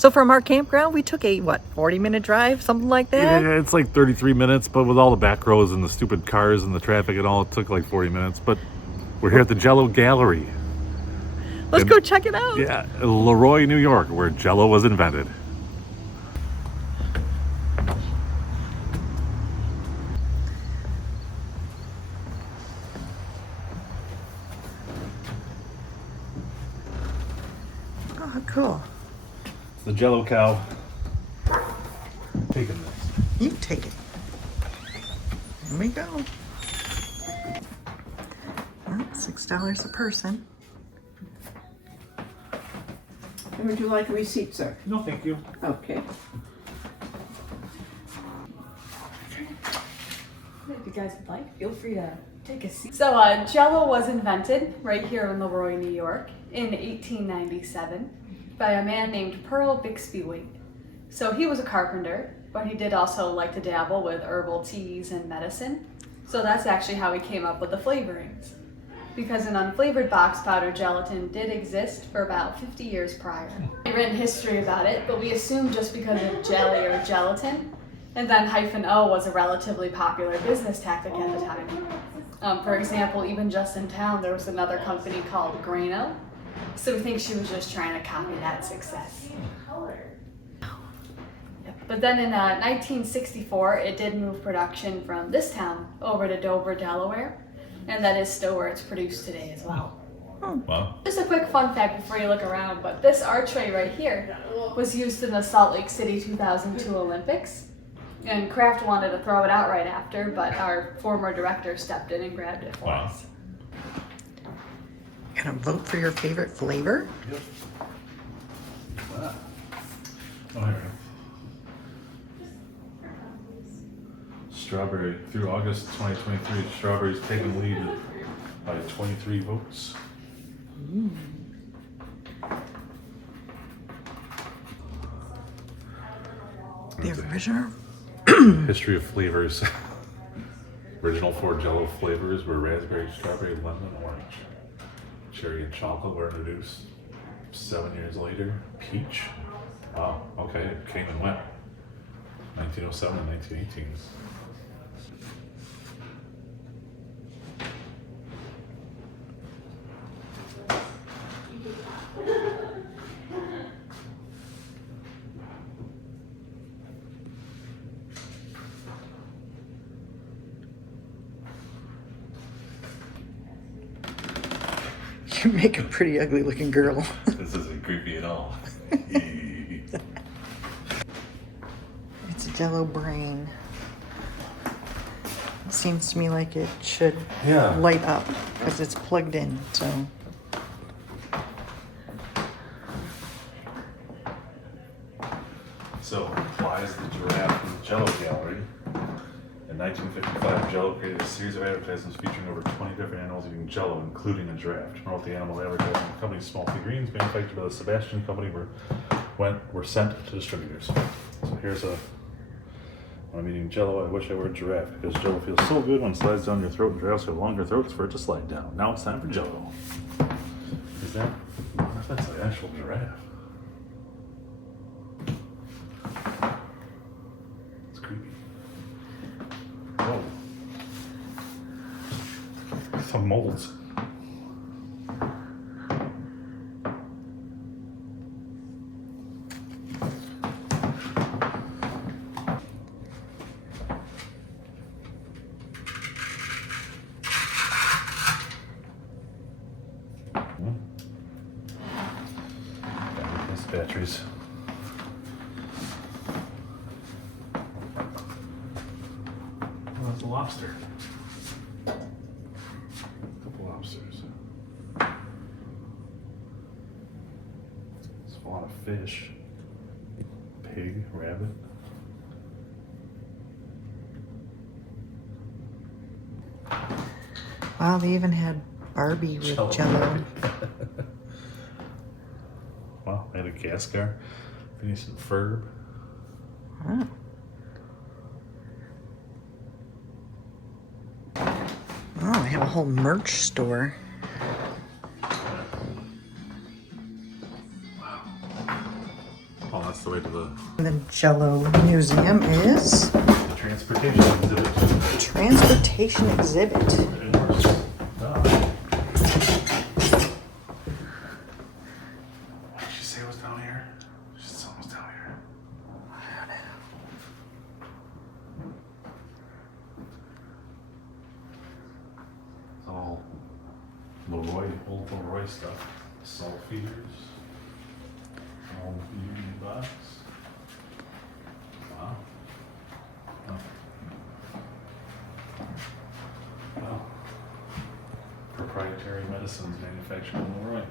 So from our campground, we took a, what, 40-minute drive, something like that? Yeah, it's like 33 minutes, but with all the back roads and the stupid cars and the traffic and all, it took like 40 minutes. But we're here at the Jell-O Gallery. Let's go check it out. Yeah, Leroy, New York, where Jell-O was invented. Oh, cool. It's the Jell-O cow. Taking this. You take it. Here we go. Well, $6 a person. And would you like a receipt, sir? No, thank you. Okay. If you guys would like, feel free to take a seat. So Jell-O was invented right here in Leroy, New York in 1897 by a man named Pearl Bixby Wade. So he was a carpenter, but he did also like to dabble with herbal teas and medicine. So that's actually how he came up with the flavorings. Because an unflavored box powder gelatin did exist for about 50 years prior. We've written history about it, but we assume just because of jelly or gelatin. And then -O was a relatively popular business tactic at the time. For example, even just in town, there was another company called Grano. So we think she was just trying to copy that success. Yep. But then in 1964, it did move production from this town over to Dover, Delaware. And that is still where it's produced today as well. Wow. Just a quick fun fact before you look around, but this archway right here was used in the Salt Lake City 2002 Olympics. And Kraft wanted to throw it out right after, but our former director stepped in and grabbed it for us. Gonna vote for your favorite flavor? Yep. Oh, here. Strawberry. Through August 2023, strawberries taking lead by 23 votes. The original? History of flavors. Original 4 Jell-O flavors were raspberry, strawberry, lemon, and orange. Cherry and chocolate were introduced 7 years later. Peach. Wow, okay, it came and went. 1907 and 1918. You make a pretty ugly looking girl. This isn't creepy at all. It's a Jell-O brain. Seems to me like it should light up because it's plugged in, so. So, why is the giraffe in the Jell-O gallery? In 1955, Jell-O created a series of advertisements featuring over 20 different animals eating Jell-O, including a giraffe. To promote the animal advertising, the company's small figurines manufactured by the Sebastian Company were sent to distributors. So here's a, when I'm eating Jell-O, I wish I were a giraffe, because Jell-O feels so good when it slides down your throat, and giraffes have longer throats for it to slide down. Now it's time for Jell-O. Is that, I wonder if that's an actual giraffe. It's creepy. Whoa. Some molds. Batteries. Oh, that's a lobster. A couple lobsters. It's a lot of fish. Pig, rabbit. Wow, they even had Barbie with Jell-O. Wow, they had a gas car. Phineas and Ferb. Huh. Oh, they have a whole merch store. Wow. Oh, that's the way to the The Jell-O Museum is transportation exhibit. transportation exhibit. And we're done. What did she say was down here? She said something was down here. It's all Leroy, old Leroy stuff. Salt feeders. All Union box. Wow. Oh. Wow. Proprietary medicines manufactured in Leroy.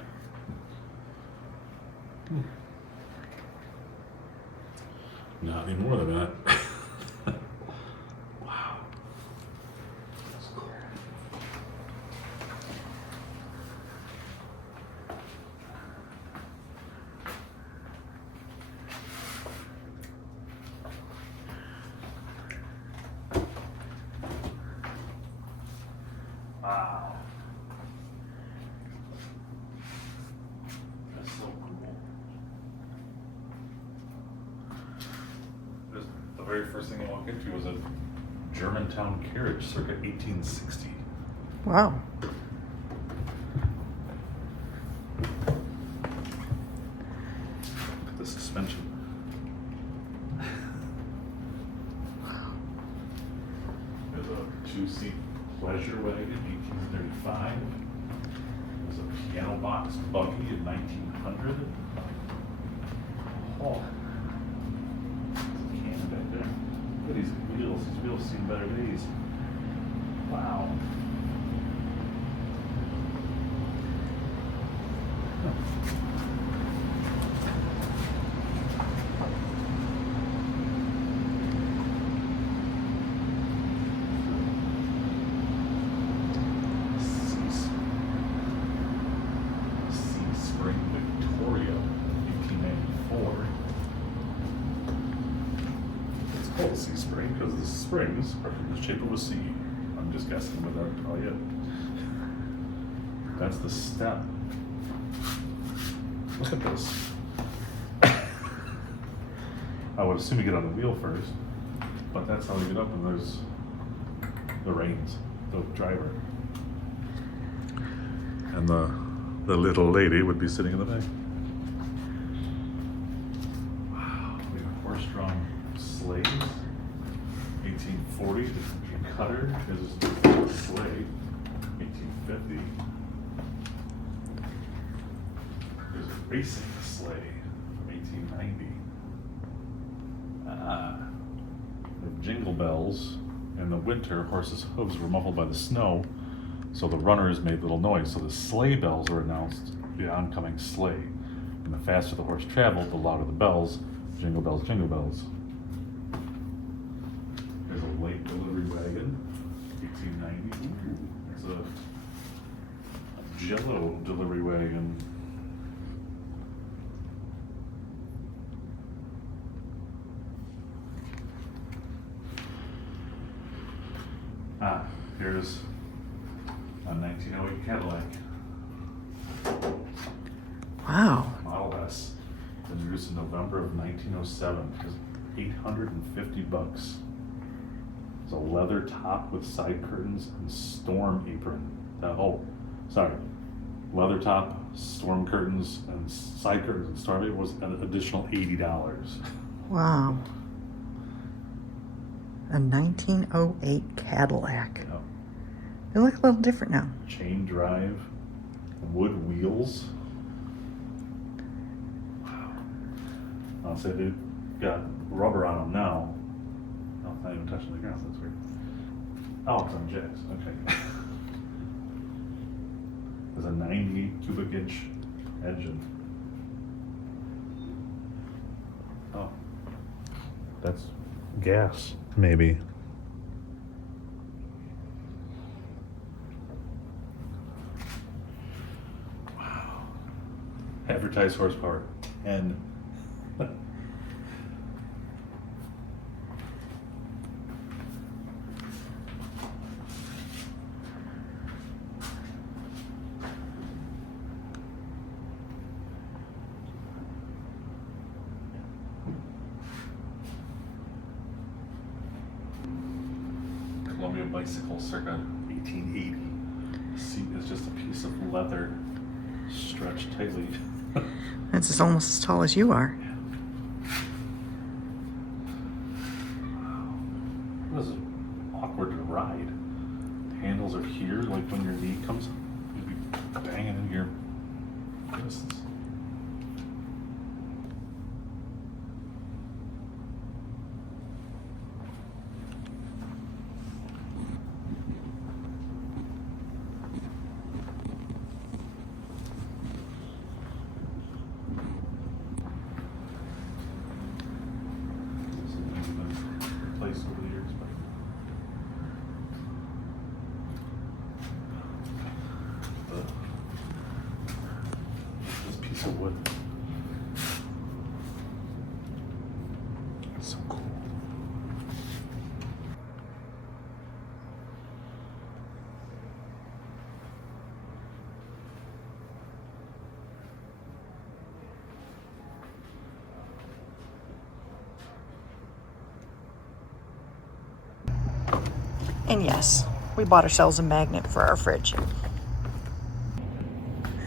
Not any more than that. Wow. That's cool. Wow. That's so cool. The very first thing I walked into was a Germantown carriage circa 1860. Wow. Look at the suspension. There's a two-seat pleasure wagon, 1835. There's a piano box buggy in 1900. Oh. There's a can back there. Look at these wheels. These wheels seen better days. Wow. Spring Victoria, 1894. It's called Sea Spring because the springs are in the shape of a sea. I'm just guessing, but that's probably it. That's the step. Look at this. I would assume you get on the wheel first, but that's how you get up, and there's the reins, the driver. And the little lady would be sitting in the back. Wow, we have horse-drawn sleighs. 1840, the cutter is a sleigh. 1850. There's a racing sleigh from 1890. The jingle bells. In the winter, horses' hooves were muffled by the snow, so the runners made little noise. So the sleigh bells were announced the oncoming sleigh. And the faster the horse traveled, the louder the bells. Jingle bells, jingle bells. There's a late delivery wagon, 1890. Ooh, there's a Jell-O delivery wagon. Here's a 1908 Cadillac. Wow. Model S. Introduced in November of 1907. It was $850. It's a leather top with side curtains and storm apron. Leather top, storm curtains, and side curtains and storm apron was an additional $80. Wow. A 1908 Cadillac. Yeah. They look a little different now. Chain drive, wood wheels. Wow. I'll say they've got rubber on them now. Oh, it's not even touching the ground, that's weird. Oh, it's on jacks, okay. There's a 90 cubic inch engine. Oh. That's gas, maybe. Wow. Advertised horsepower, 10. a bicycle circa 1880. The seat is just a piece of leather stretched tightly. That's almost as tall as you are. This is awkward to ride. Handles are here, like when your knee comes, you'd be banging into your wrists. This has been replaced over the years, but this piece of wood. It's so cool. And yes, we bought ourselves a magnet for our fridge.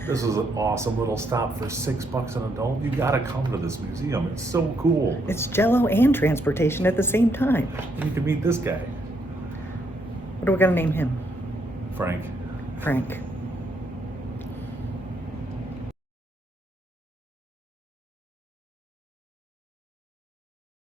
This is an awesome little stop for $6 an adult. You gotta come to this museum. It's so cool. It's Jell-O and transportation at the same time. And you can meet this guy, What are we gonna name him? Frank. Frank.